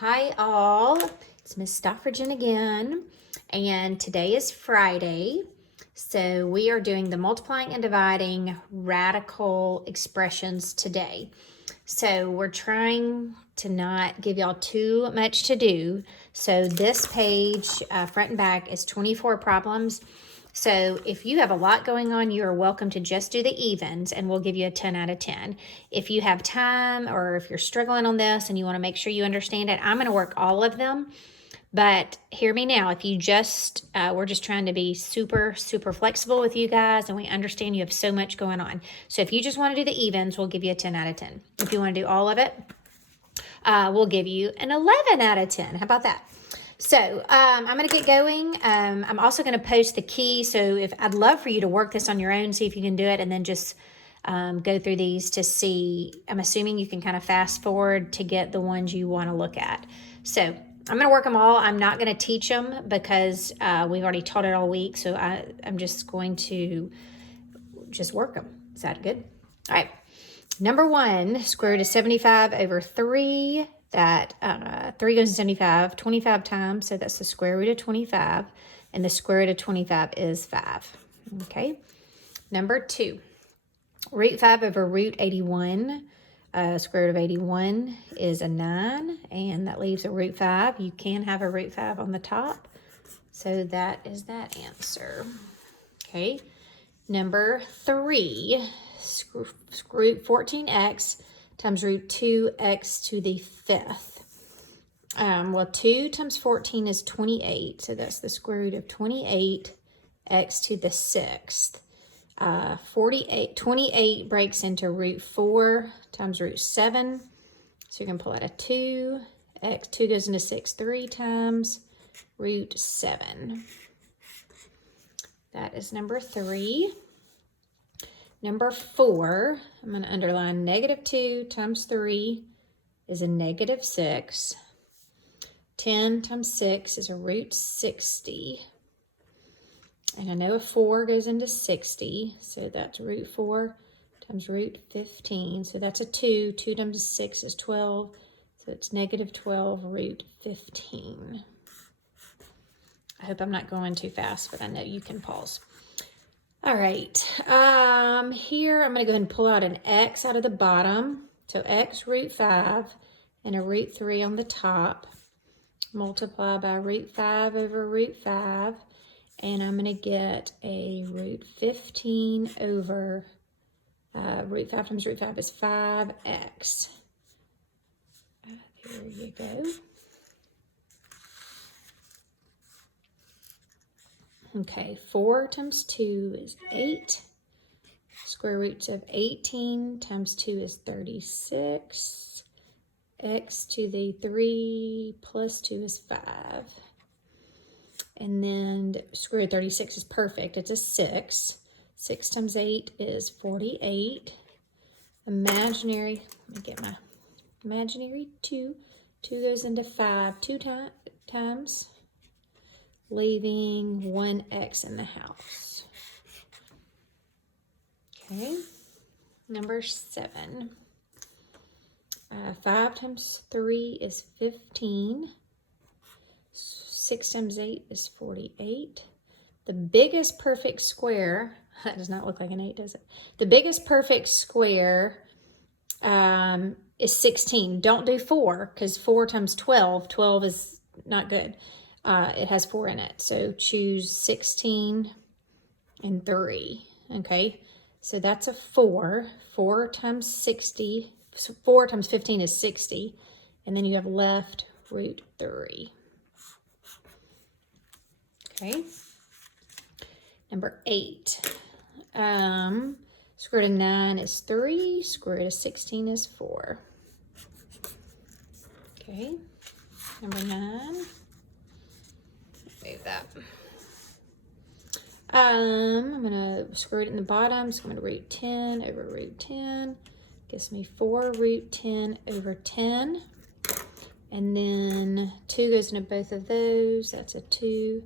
Hi all, it's Miss Stoffridgen again, and today is Friday, so we are doing the multiplying and dividing radical expressions today. So we're trying to not give y'all too much to do. So this page, front and back, is 24 problems. So if you have a lot going on, you are welcome to just do the evens and we'll give you a 10 out of 10. If you have time or if you're struggling on this and you want to make sure you understand it, I'm going to work all of them. But hear me now, if you just, we're just trying to be super flexible with you guys, and we understand you have so much going on. So if you just want to do the evens, we'll give you a 10 out of 10. If you want to do all of it, we'll give you an 11 out of 10. How about that? So I'm going to get going. I'm also going to post the key. So I'd love for you to work this on your own, see if you can do it, and then just go through these to see. I'm assuming you can kind of fast forward to get the ones you want to look at. So I'm going to work them all. I'm not going to teach them because we've already taught it all week. So I'm just going to just work them. Is that good? All right. Number 1, square root of 75 over 3. That 3 goes to 75 25 times, so that's the square root of 25, and the square root of 25 is 5. Okay. Number 2, root 5 over root 81. Square root of 81 is a 9, and that leaves a root 5. You can have a root 5 on the top, so that is that answer. Okay. Number 3, root 14x times root 2x to the 5th. Well, 2 times 14 is 28, so that's the square root of 28x to the 6th. 28 breaks into root 4 times root 7, so you're going to pull out a 2. 2 goes into 6 3 times, root 7. That is number 3. Number 4, I'm going to underline negative 2 times 3 is a negative 6. 10 times 6 is a root 60. And I know a 4 goes into 60, so that's root 4 times root 15. So that's a 2. 2 times 6 is 12, so it's negative 12 root 15. I hope I'm not going too fast, but I know you can pause. All right, here I'm going to go ahead and pull out an x out of the bottom. So x root 5 and a root 3 on the top. Multiply by root 5 over root 5. And I'm going to get a root 15 over root 5 times root 5 is 5x. There you go. Okay, 4 times 2 is 8. Square roots of 18 times 2 is 36. X to the 3 plus 2 is 5. And then square root of 36 is perfect. It's a 6. 6 times 8 is 48. Imaginary, let me get my imaginary 2. 2 goes into 5 2 times, leaving 1x in the house. Okay, number 7. 5 times 3 is 15. 6 times 8 is 48. The biggest perfect square, that does not look like an 8, does it? The biggest perfect square is 16. Don't do 4, because 4 times 12, 12 is not good. It has 4 in it. So choose 16 and 3. Okay, so that's a 4. 4 times 60, 4 times 15 is 60. And then you have left root 3. Okay, number 8. Square root of 9 is 3. Square root of 16 is 4. Okay, number 9. Move that. I'm going to square root in the bottom, so I'm going to root 10 over root 10. Gives me 4 root 10 over 10. And then 2 goes into both of those. That's a 2.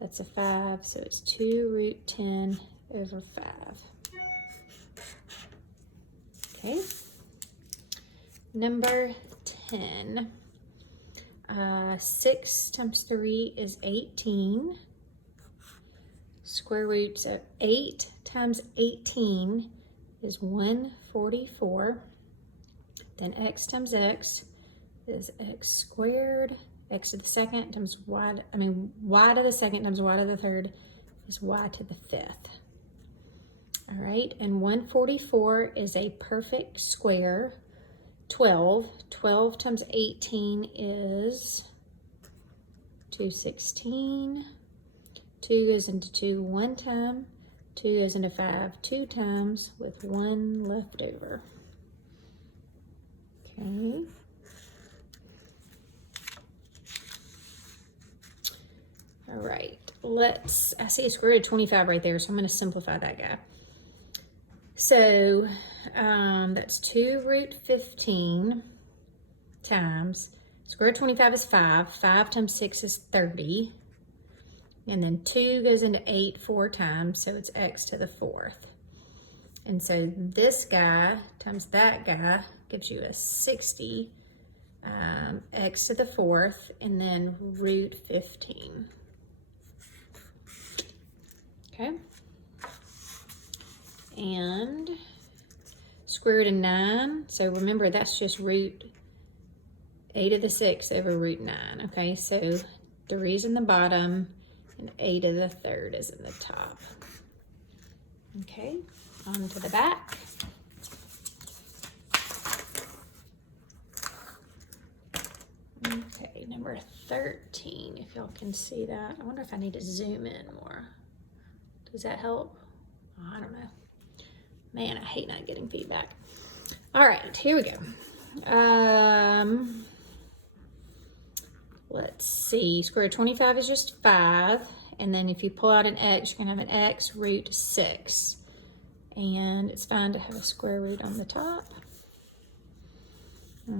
That's a 5. So it's 2 root 10 over 5. Okay. Number 10. 6 times 3 is 18. Square roots of 8 times 18 is 144. Then x times x is x squared. X to the second times y to the second times y to the third is y to the fifth. All right, and 144 is a perfect square. 12 times 18 is 216. 2 goes into 2 one time. 2 goes into 5 two times with 1 left over. Okay. All right, I see a square root of 25 right there, so I'm going to simplify that guy. So that's 2 root 15 times, square root of 25 is 5. 5 times 6 is 30. And then 2 goes into 8 4 times, so it's x to the 4th. And so this guy times that guy gives you a 60, x to the 4th, and then root 15. Okay. And square root of 9, so remember that's just root 8 to the 6th over root 9. Okay, so 3 is in the bottom and 8 to the 3rd is in the top. Okay, on to the back. Okay, number 13, if y'all can see that. I wonder if I need to zoom in more. Does that help? I don't know. Man, I hate not getting feedback. All right, here we go. Let's see, square root of 25 is just 5. And then if you pull out an x, you're gonna have an x root 6. And it's fine to have a square root on the top.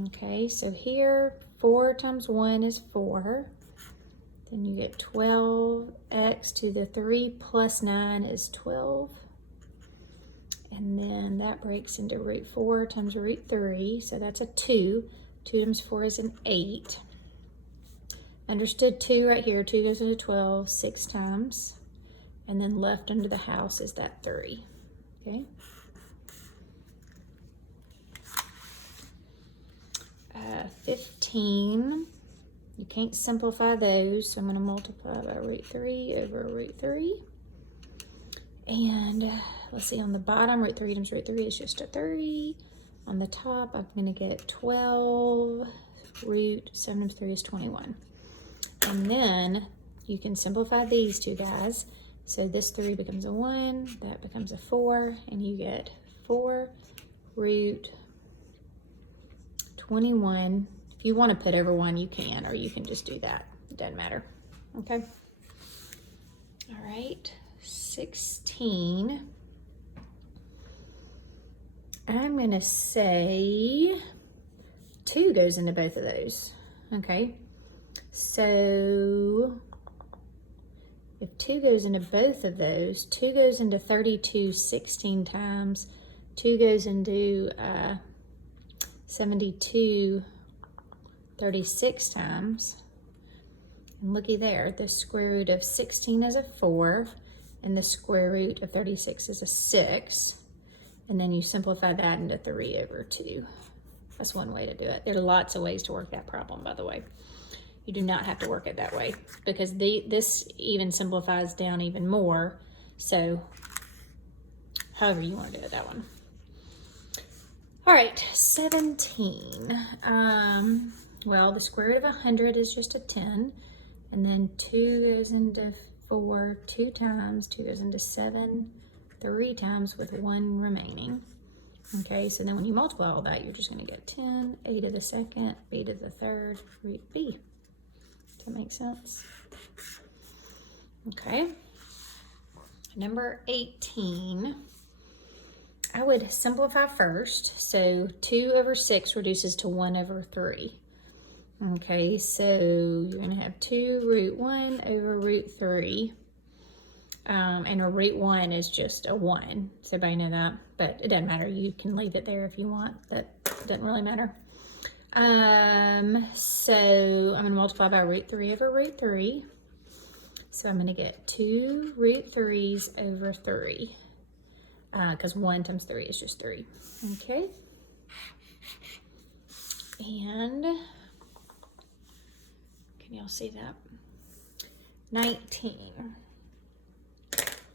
Okay, so here, 4 times 1 is 4. Then you get 12x to the 3 plus 9 is 12. And then that breaks into root 4 times root 3, so that's a 2. 2 times 4 is an 8. Understood 2 right here, 2 goes into 12 6 times. And then left under the house is that 3, okay? 15, you can't simplify those, so I'm going to multiply by root 3 over root 3. And let's see, on the bottom, root 3 times root 3 is just a 3. On the top, I'm going to get 12 root 7 times 3 is 21. And then you can simplify these two guys. So this 3 becomes a 1, that becomes a 4, and you get 4 root 21. If you want to put over 1, you can, or you can just do that. It doesn't matter. Okay. All right. 16. I'm going to say 2 goes into both of those. Okay. So if 2 goes into both of those, 2 goes into 32 16 times. 2 goes into 72 36 times. And looky there, the square root of 16 is a 4, and the square root of 36 is a 6. And then you simplify that into 3 over 2. That's one way to do it. There are lots of ways to work that problem, by the way. You do not have to work it that way, because this even simplifies down even more. So however you want to do it, that one. All right, 17. Well, the square root of 100 is just a 10. And then 2 goes into 4 2 times. 2 goes into 7 3 times with 1 remaining. Okay, so then when you multiply all that, you're just going to get 10, a to the second, b to the third, root b. Does that make sense? Okay. Number 18. I would simplify first. So 2 over 6 reduces to 1 over 3. Okay, so you're going to have 2 root 1 over root 3. And a root 1 is just a 1. So everybody know that, but it doesn't matter. You can leave it there if you want. That doesn't really matter. So I'm going to multiply by root 3 over root 3. So I'm going to get 2 root 3s over 3. Because 1 times 3 is just 3. Okay. And can y'all see that? 19.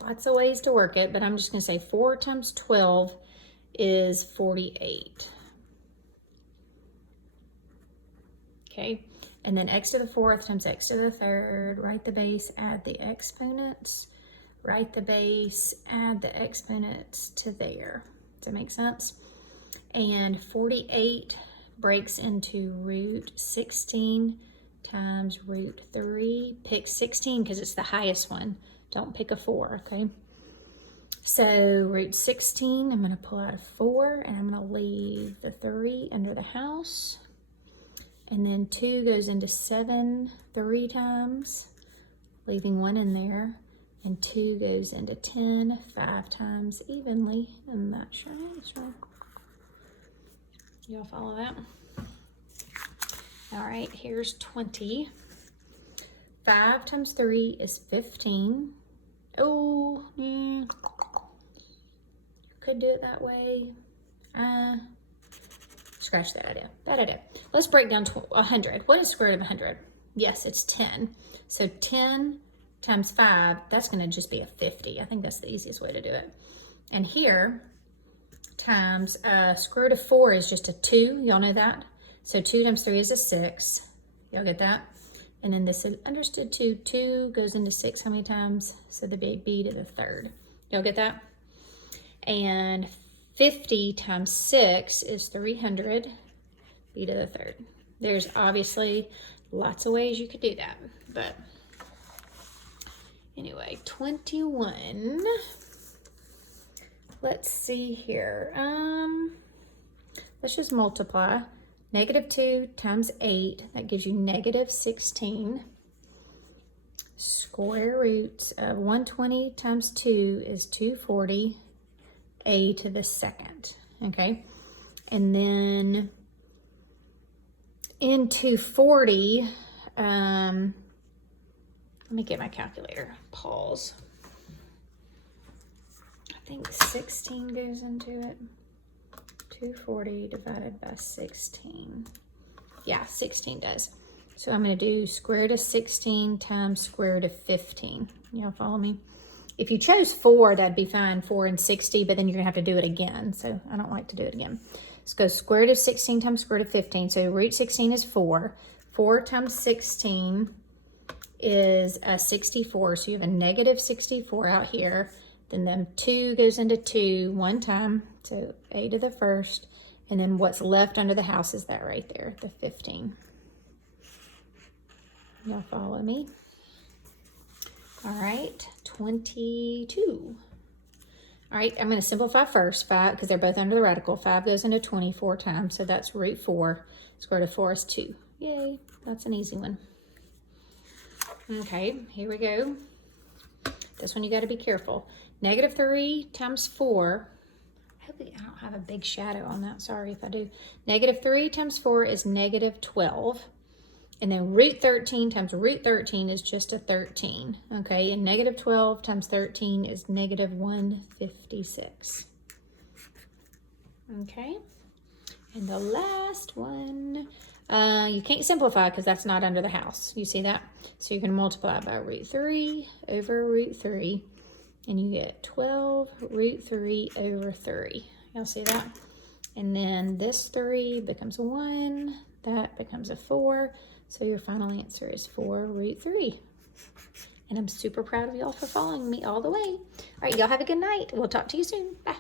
Lots of ways to work it, but I'm just going to say 4 times 12 is 48. Okay, and then x to the 4th times x to the 3rd, write the base, add the exponents, write the base, add the exponents to there. Does that make sense? And 48 breaks into root 16 times root 3. Pick 16 because it's the highest one. Don't pick a 4, okay? So root 16, I'm going to pull out a 4, and I'm going to leave the 3 under the house. And then 2 goes into 7 3 times, leaving 1 in there. And 2 goes into 10 5 times evenly. And that's your answer. Y'all follow that? All right, here's 20. 5 times 3 is 15. Oh, could do it that way. Scratch that idea. Bad idea. Let's break down 100. What is square root of 100? Yes, it's 10. So 10 times 5, that's going to just be a 50. I think that's the easiest way to do it. And here, times square root of 4 is just a 2. Y'all know that? So 2 times 3 is a 6. Y'all get that? And then this is understood 2. 2 goes into 6 how many times? So the big b to the 3rd. Y'all get that? And 50 times 6 is 300, b to the 3rd. There's obviously lots of ways you could do that, but anyway, 21. Let's see here. Let's just multiply. Negative 2 times 8, that gives you negative 16. Square root of 120 times 2 is 240. A to the 2nd, okay? And then into 40, let me get my calculator, pause. I think 16 goes into it. 240 divided by 16. Yeah, 16 does. So I'm going to do square root of 16 times square root of 15. Y'all follow me? If you chose 4, that'd be fine, 4 and 60, but then you're going to have to do it again. So I don't like to do it again. Let's go square root of 16 times square root of 15. So root 16 is 4. 4 times 16 is 64. So you have a negative 64 out here. Then the 2 goes into 2 one time. So a to the 1st. And then what's left under the house is that right there, the 15. Y'all follow me? All right, 22. All right, I'm going to simplify first. 5, because they're both under the radical. 5 goes into 24 times, so that's root 4. Square root of 4 is 2. Yay, that's an easy one. Okay, here we go. This one you got to be careful. Negative 3 times 4. Hopefully I don't have a big shadow on that. Sorry if I do. Negative 3 times 4 is negative 12. And then root 13 times root 13 is just a 13, okay? And negative 12 times 13 is negative 156. Okay? And the last one, you can't simplify because that's not under the house. You see that? So you can multiply by root 3 over root 3, and you get 12 root 3 over 3. Y'all see that? And then this 3 becomes a 1, that becomes a 4. So your final answer is 4 root 3. And I'm super proud of y'all for following me all the way. All right, y'all have a good night. We'll talk to you soon. Bye.